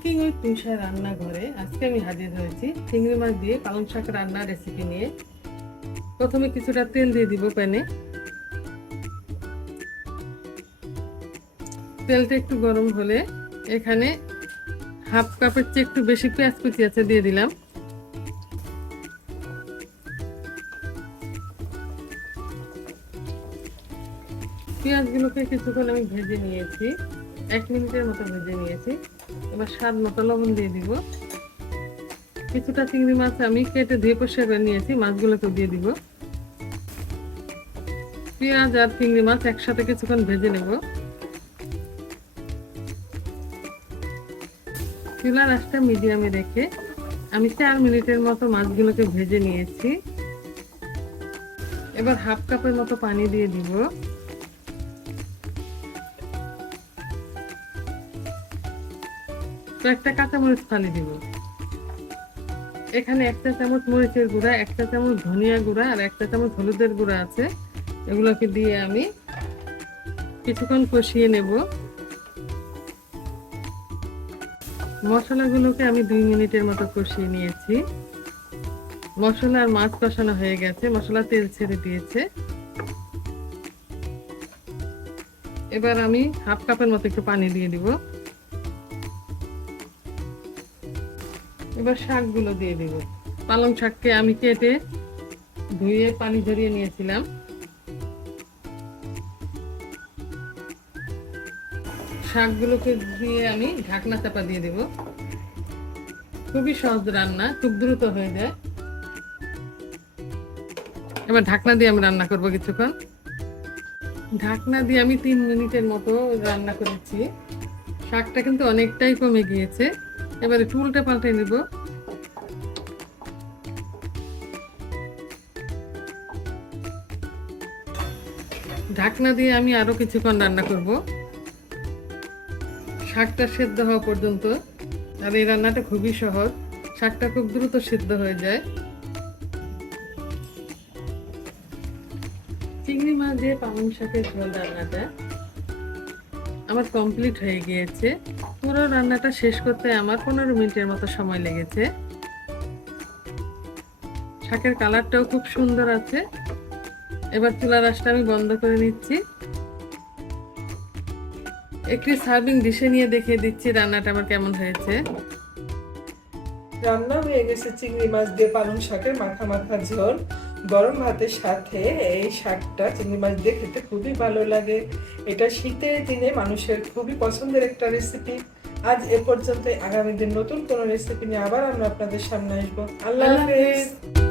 Cooking with তুষার রান্নাঘরে আজকে আমি হাজির হয়েছি চিংড়ি মাছ দিয়ে পালং শাক রান্নার রেসিপি নিয়ে। প্রথমে কিছুটা তেল দিয়ে দিব প্যানে। তেলটা একটু গরম হলে এখানে হাফ কাপের চেয়ে একটু বেশি পেঁয়াজ কুচি আছে দিয়ে দিলাম। পেঁয়াজগুলোকে কিছুক্ষণ আমি ভেজে নিয়েছি, এক মিনিটের মতো ভেজে নিয়েছি। এবার স্বাদ মতো লবণ দিয়ে দিব। কিছুটা চিংড়ি মাছ আমি কেটে ধুয়ে পরিষ্কার করে নিয়েছি মাছগুলোকে দিয়ে দিব। পেঁয়াজ আর চিংড়ি মাছ একসাথে কিছুক্ষণ ভেজে নেব। চুলার আঁচটা মিডিয়ামে রেখে আমি চার মিনিটের মতো মাছগুলোকে ভেজে নিয়েছি। এবার হাফ কাপের মতো পানি দিয়ে দিব। কয়েকটা কাঁচামরিচ ফালি দিব। এখানে একটা চামচ মরিচের গুঁড়া, একটা চামচ ধনিয়া গুঁড়া আর একটা চামচ হলুদের গুঁড়া আছে। এগুলোকে দিয়ে আমি কিছুক্ষণ কষিয়ে নেব। মশলাগুলোকে আমি দুই মিনিটের মতো কষিয়ে নিয়েছি। মশলা আর মাছ কষানো হয়ে গেছে, মশলা তেল ছেড়ে দিয়েছে। এবার আমি হাফ কাপের মতো একটু পানি দিয়ে দিব। এবার শাকগুলো দিয়ে দিব। পালং শাককে আমি কেটে ধুয়ে পানি ঝরিয়ে নিয়েছিলাম। শাকগুলোকে দিয়ে আমি ঢাকনা চাপা দিয়ে দেব। খুবই সহজ রান্না, খুব দ্রুত হয়ে যায়। এবার ঢাকনা দিয়ে আমি রান্না করব কিছুক্ষণ। ঢাকনা দিয়ে আমি তিন মিনিটের মতো রান্না করেছি। শাকটা কিন্তু অনেকটাই কমে গিয়েছে। এবারে টুলটা পাল্টে নিব। ঢাকনা দিয়ে আমি আরও কিছুক্ষণ রান্না করব। শাকটা সেদ্ধ হওয়া পর্যন্ত, আর এই রান্নাটা খুবই সহজ। শাকটা খুব দ্রুত সিদ্ধ হয়ে যায়। চিংড়ি মাছ দিয়ে পালং শাকের ঝোল রান্নাটা। আমার কমপ্লিট হয়ে গিয়েছে। পুরো রান্নাটা শেষ করতে আমার পনেরো মিনিটের মতো সময় লেগেছে। শাকের কালারটাও খুব সুন্দর আছে। এবার চুলা রাসটা আমি বন্ধ করে নিচ্ছি। একটি সার্ভিং ডিশে নিয়ে দেখিয়ে দিচ্ছি রান্নাটা আমার কেমন হয়েছে। রান্না হয়ে গেছে চিংড়ি মাছ দিয়ে পালং শাকের মাখা মাখা ঝোল। গরম ভাতের সাথে এই শাকটা চিংড়ি মাছ দিয়ে খেতে খুবই ভালো লাগে। এটা শীতের দিনে মানুষের খুবই পছন্দের একটা রেসিপি আজ এ পর্যন্ত আগামী দিন নতুন কোনো রেসিপি নিয়ে আবার আমরা আপনাদের সামনে আসব। আল্লাহ হাফেজ।